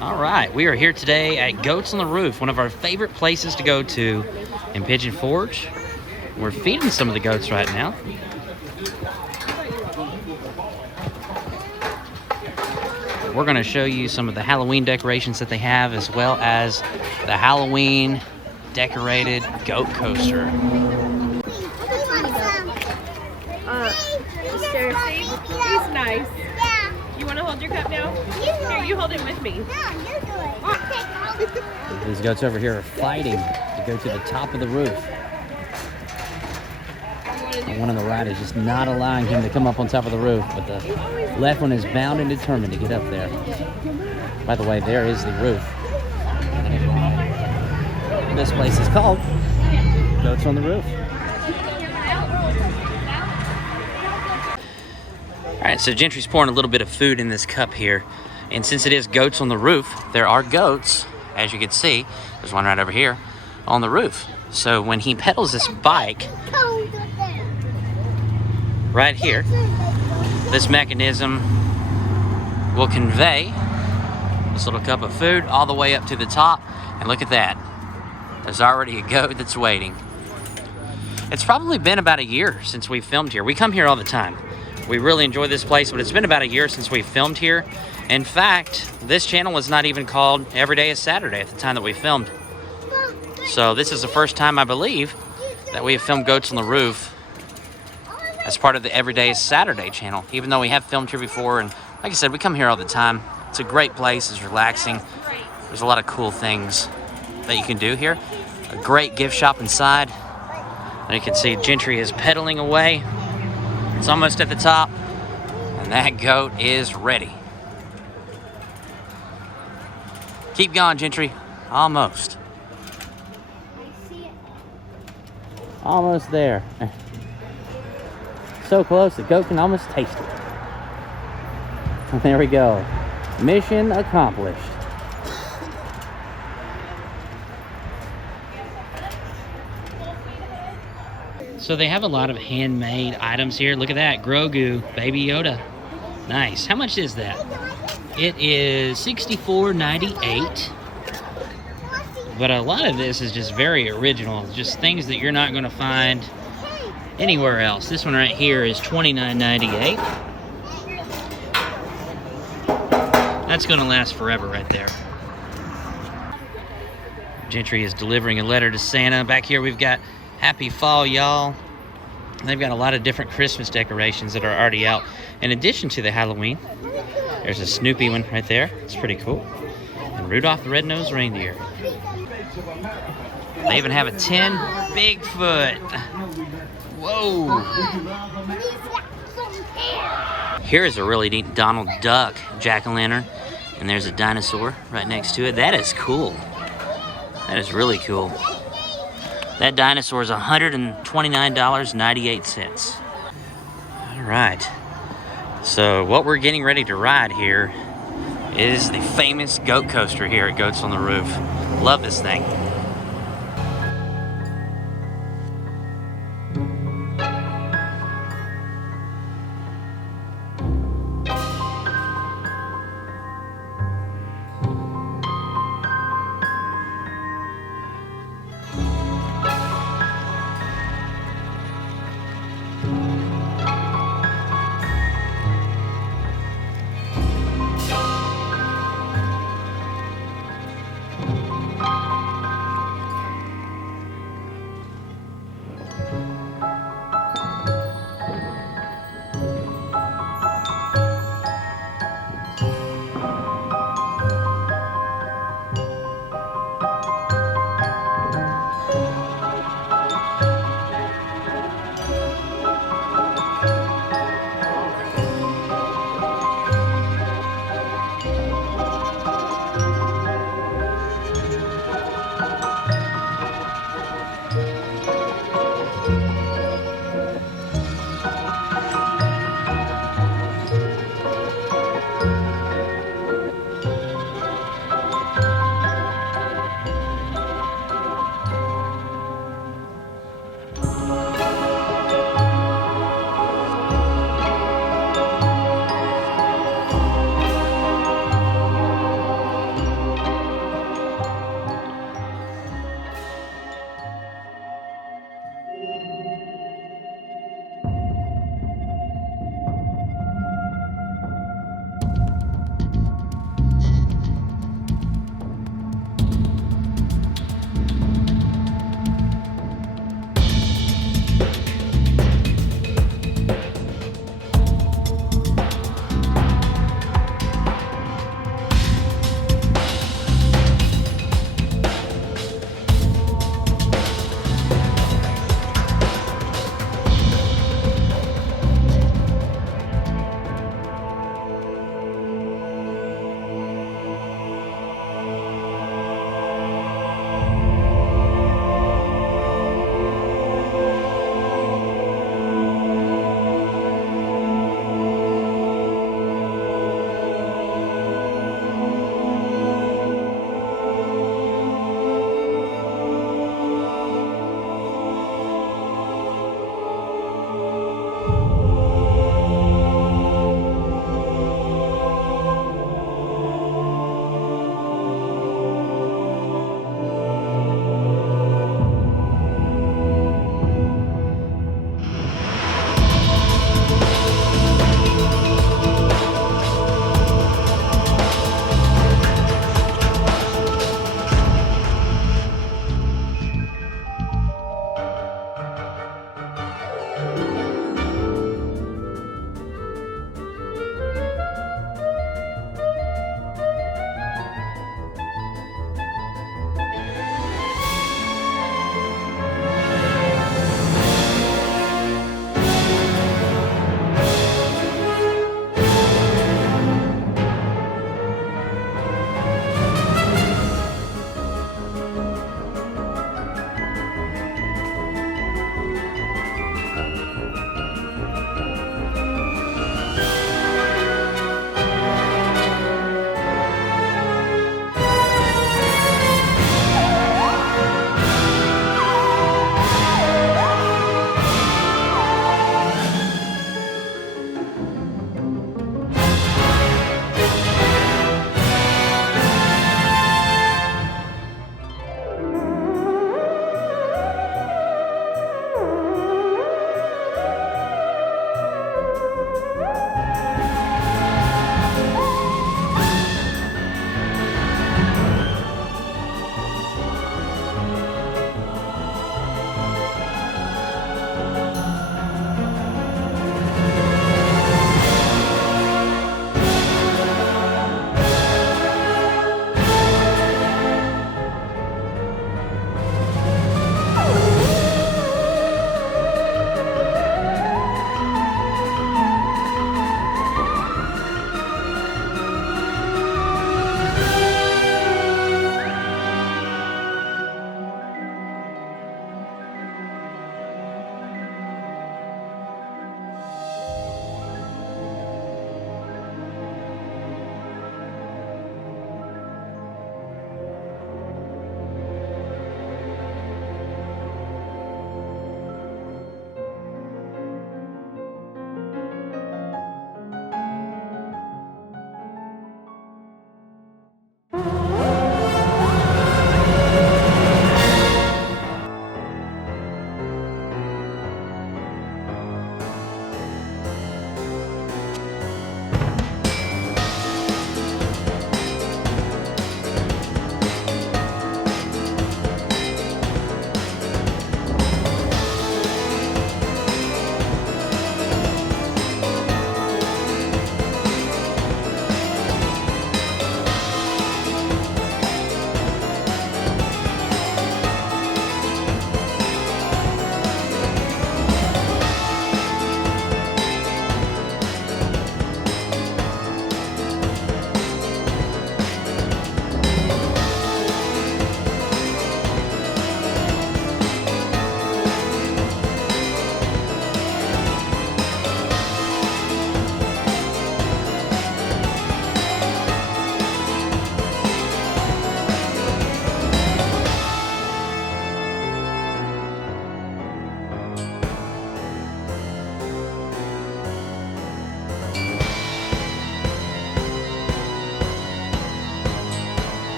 All right, we are here today at Goats on the Roof, one of our favorite places to go to in Pigeon Forge. We're feeding some of the goats right now. We're going to show you some of the Halloween decorations that they have, as well as the Halloween decorated goat coaster. He's nice. You want to hold your cup now? Here, you hold it with me. These goats over here are fighting to go to the top of the roof. And one on the right is just not allowing him to come up on top of the roof, but the left one is bound and determined to get up there. By the way, there is the roof. This place is called Goats on the Roof. All right, so Gentry's pouring a little bit of food in this cup here. And since it is Goats on the Roof, there are goats, as you can see, there's one right over here, on the roof. So when he pedals this bike, right here, this mechanism will convey this little cup of food all the way up to the top. And look at that. There's already a goat that's waiting. It's probably been about a year since we filmed here. We come here all the time. We really enjoy this place, but it's been about a year since we filmed here. In fact, this channel was not even called Every Day is Saturday at the time that we filmed. So this is the first time, I believe, that we have filmed Goats on the Roof as part of the Every Day is Saturday channel, even though we have filmed here before. And like I said, we come here all the time. It's a great place. It's relaxing. There's a lot of cool things that you can do here. A great gift shop inside. And you can see Gentry is pedaling away. It's almost at the top, and that goat is ready. Keep going, Gentry. Almost. Almost there. So close, the goat can almost taste it. And there we go. Mission accomplished. So they have a lot of handmade items here. Look at that, Grogu, Baby Yoda. Nice. How much is that? It is $64.98. But a lot of this is just very original. Just things that you're not going to find anywhere else. This one right here is $29.98. That's going to last forever right there. Gentry is delivering a letter to Santa. Back here we've got Happy Fall, y'all. They've got a lot of different Christmas decorations that are already out. In addition to the Halloween, there's a Snoopy one right there. It's pretty cool. And Rudolph the Red-Nosed Reindeer. They even have a tin Bigfoot. Whoa. Here's a really neat Donald Duck jack-o'-lantern. And there's a dinosaur right next to it. That is cool. That is really cool. That dinosaur is $129.98. All right. So what we're getting ready to ride here is the famous goat coaster here at Goats on the Roof. Love this thing.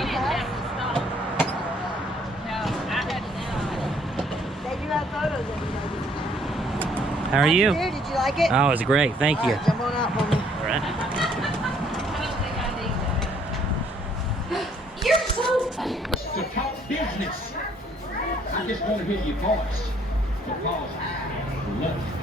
didn't have to stop. No, I had They do have photos of you. How are you? Did you like it? Oh, it was great. Thank All you. right, jump on out for me. All right. You're so... To talk business. I just want to hear your voice because I love you.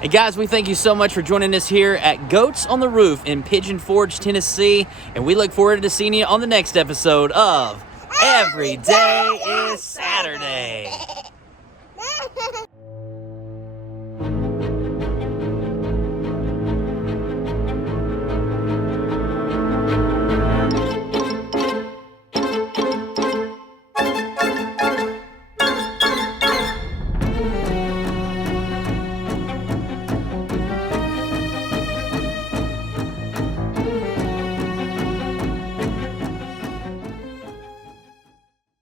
Hey guys, we thank you so much for joining us here at Goats on the Roof in Pigeon Forge, Tennessee, and we look forward to seeing you on the next episode of Every Day is Saturday.